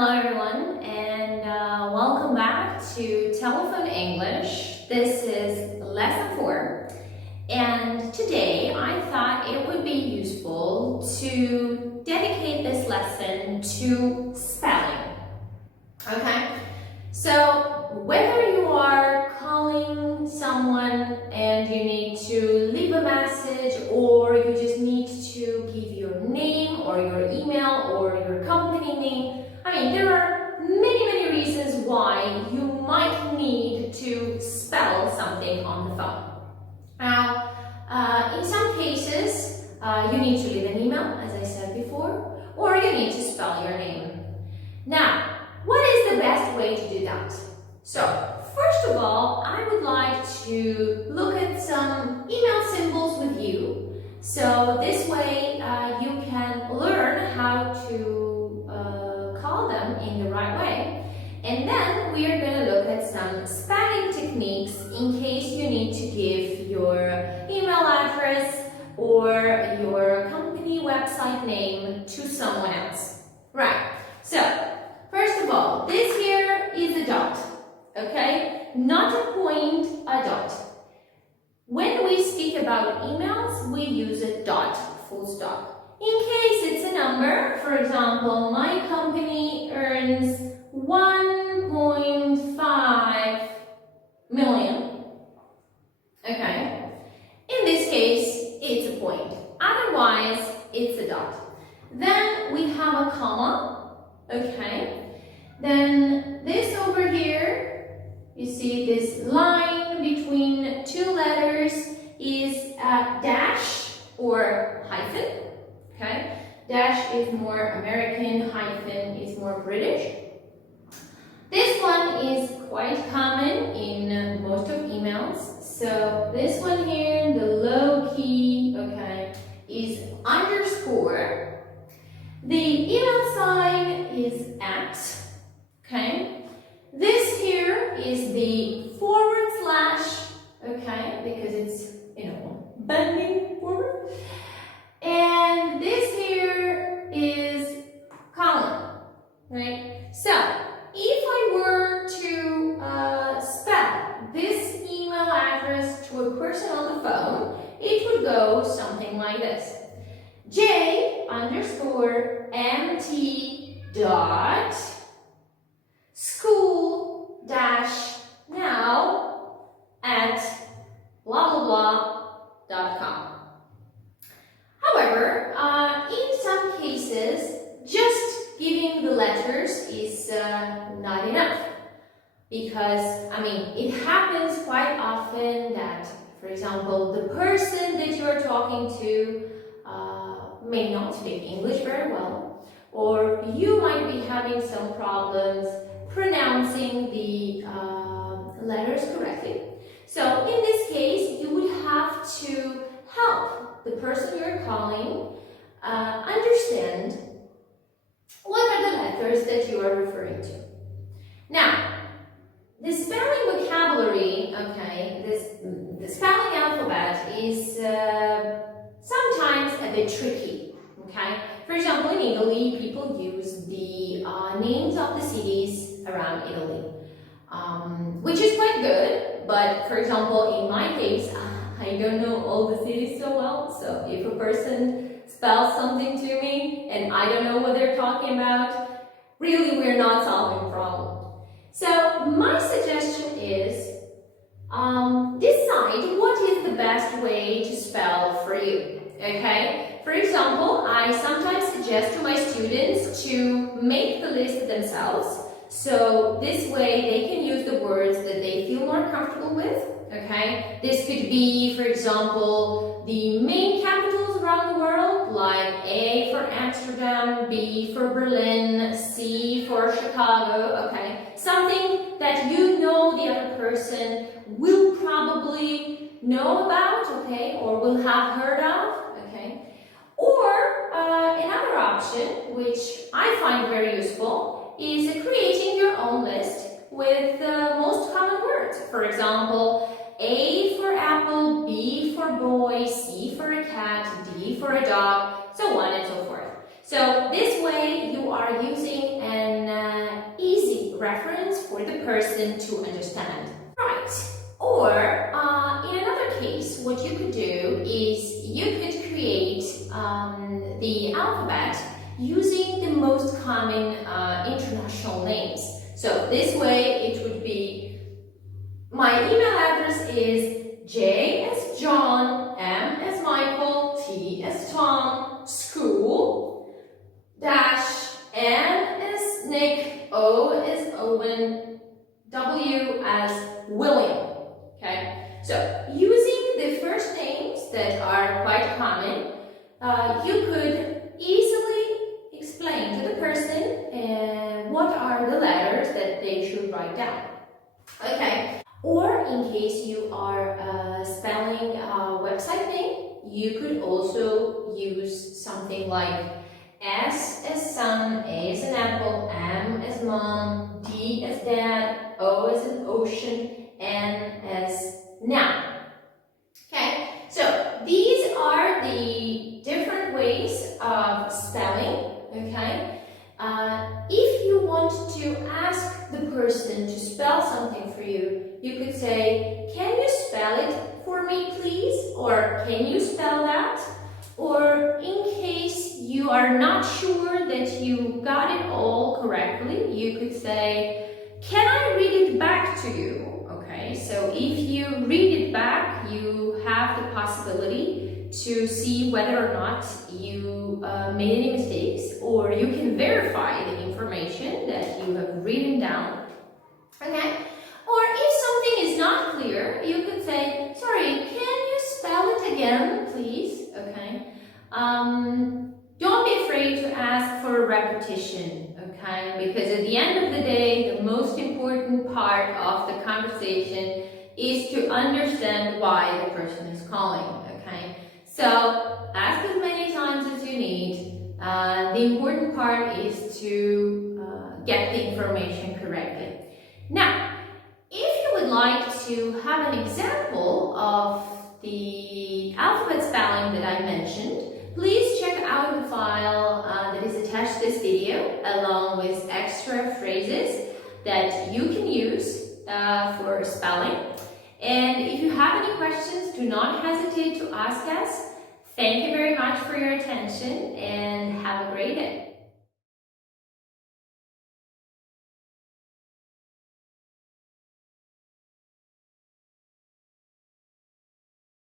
Hello everyone, and welcome back to Telephone English. This is lesson 4, and today I thought it would be useful to dedicate this lesson to spelling. Okay, so whether you are calling someone and you need to leave a message, or you just need to give your name or your email or your company name, there are many reasons why you might need to spell something on the phone. Now, in some cases, you need to leave an email, as I said before, or you need to spell your name. Now, what is the best way to do that? So, first of all, I would like to look at some email symbols with you. So, this way you can learn how to call them in the right way. And then we are going to look at some spelling techniques in case you need to give your email address or your company website name to someone else. Right, so first of all, this here is a dot, okay? Not a point, a dot. When we speak about emails, we use a dot, full stop. In case it's a number, for example, my company earns 1.5 million. Okay. In this case, it's a point. Otherwise, it's a dot. Then we have a comma. Okay. Then this over here, you see this line between two letters is a dash or hyphen. Okay, dash is more American, hyphen is more British. This one is quite common in most of emails. So this one here, the low key, okay, is underscore. The email sign is at, okay. This here is the forward slash, okay, because it's, bending forward. And this here is colon, right? So, if I were to spell this email address to a person on the phone, it would go something like this. J underscore MT dot school dash now at blah blah blah.com. However, in some cases, just giving the letters is not enough, because it happens quite often that, for example, the person that you are talking to may not speak English very well, or you might be having some problems pronouncing the letters correctly. So in this case, you would have to help the person you're calling understand what are the letters that you are referring to. Now, the spelling vocabulary, okay, the spelling alphabet is sometimes a bit tricky, okay? For example, in Italy, people use the names of the cities around Italy, which is quite good, but for example, in my case, I don't know all the cities so well, so if a person spells something to me and I don't know what they're talking about, really we're not solving a problem. So my suggestion is decide what is the best way to spell for you, okay? For example, I sometimes suggest to my students to make the list themselves, so this way they can use the words that they feel more comfortable with. Okay, this could be, for example, the main capitals around the world, like A for Amsterdam, B for Berlin, C for Chicago, okay? Something that you know the other person will probably know about, okay, or will have heard of, okay? Or another option, which I find very useful, is creating your own list with the most common words. For example, A for apple, B for boy, C for a cat, D for a dog, so on and so forth. So this way you are using an reference for the person to understand. Right. Or in another case, what you could do is you could create the alphabet using the most common international names. So this way it would be, my email address is J as John, M as Michael, T as Tom, school, dash, N as Nick, O as Owen, W as William. Okay, so using the first names that are quite common, you could easily explain to the person what are the letters that they should write down. Okay, or in case you are spelling a website name, you could also use something like S as sun, A as an apple, M as mom, D as dad, O as an ocean, N as noun. Okay, so these are the different ways of spelling. Okay, if you want to ask the person to spell something for you, you could say, can you spell it for me please? Or can you spell that? Or in case you are not sure that you got it all correctly, you could say, can I read it back to you? Okay, so if you read it back, you have the possibility to see whether or not you made any mistakes, or you can verify the information that you have written down. Okay, or if something is not clear, you could say, sorry, can you spell it again, please? Okay, don't be afraid to ask for a repetition, okay? Because at the end of the day, the most important part of the conversation is to understand why the person is calling, okay? So ask as many times as you need. The important part is to get the information correctly. Now, if you would like to have an example of the alphabet spelling that I mentioned, please check out the file that is attached to this video, along with extra phrases that you can use for spelling. And if you have any questions, do not hesitate to ask us. Thank you very much for your attention and have a great day.